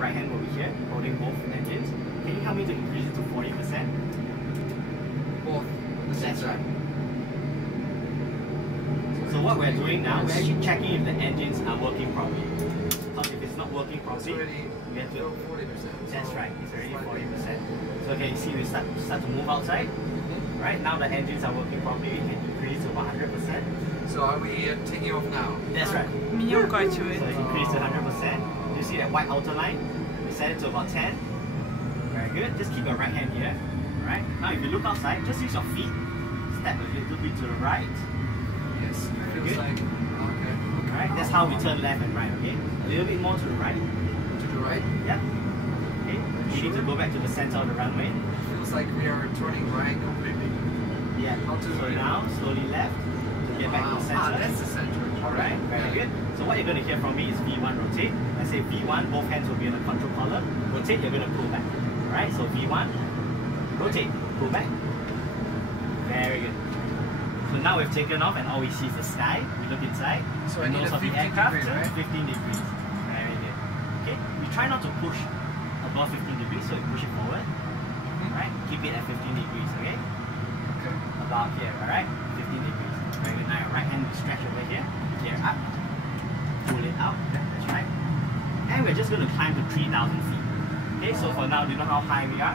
right hand over here, holding both engines. Can you help me to increase it to 40%? Both. That's right. So what we're doing now, we're actually checking if the engines are working properly. Because if it's not working properly, we have to 40%. That's right, it's already 40%. So okay, you see we start to move outside. Right, now the engines are working properly, we can increase to 100%. So are we taking off now? That's right. So increase to 100%. You see that white outer line? We set it to about 10. Very good. Just keep your right hand here. Alright. Now if you look outside, just use your feet. Step a little bit to the right. Yes. Very good. Like, okay. Alright, that's how we turn left and right, okay? A little bit more to the right. To the right? Yep. Okay. You need to go back to the center of the runway. Feels like we are turning right completely. Yeah. So now, slowly left. Get back to the center. That's the center. Alright, very good. So what you're going to hear from me is V1 rotate. I say V1, both hands will be on the control collar. Rotate, you're going to pull back. Alright, so V1, rotate, pull back. Very good. So now we've taken off and all we see is the sky. We look inside. So I need a 15 aircraft, degree, right? 15 degrees. Very good. Okay, we try not to push above 15 degrees, so we push it forward. Alright, keep it at 15 degrees, okay? Okay. About here, alright? 15 degrees. Very good. Now your right hand will stretch over here. Here up. Pull it out. Yeah, that's right. And we're just going to climb to 3,000 feet. Okay, so for now, do you know how high we are?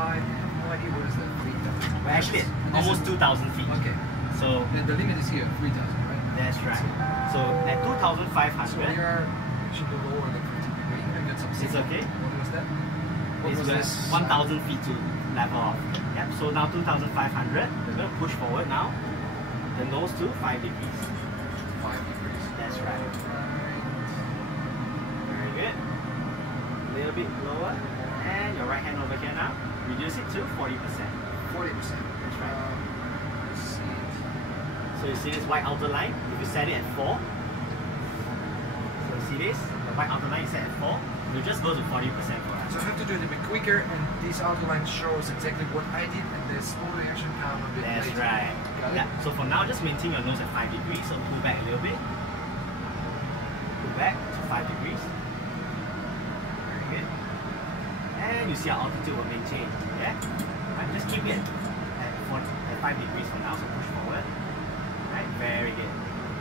I have no idea what is that. 3,000. We're actually at almost 2,000 feet. Okay. So then the limit is here, 3,000, right? That's right. So at 2,500. So we are actually lower than 15 degrees. I got some It's signal. okay. What was that? What It's was this? 1,000 feet to level off. Yep. So now 2,500. We're going to push forward now. The nose to 5 degrees. 5 degrees. That's right. Very good. A little bit lower. And your right hand over here now. Reduce it to 40%. 40%. That's right. Let's see it. So you see this white outer line? If you set it at 4. So you see this? The white outer line is set at 4. You just go to 40% for us. So I have to do it a bit quicker, and this outline shows exactly what I did, and the small reaction come a bit That's later. right. Yeah. So for now, just maintain your nose at 5 degrees. So pull back a little bit. Pull back to 5 degrees. Very good. And you see our altitude will maintain. Yeah. Right, just keep it at 5 degrees for now. So push forward. Right. Very good.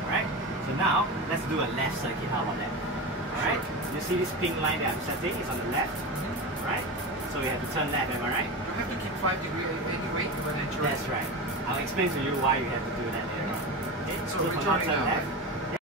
All right. So now let's do a left circuit. How about that? All right. You see this pink line that I'm setting is on the left. Right. So we have to turn left. Am I right? You have to keep 5 degrees anyway, but then turn. That's right. I'll explain to you why you have to do that later on. Okay, So for we're now, turning turn now, left. right?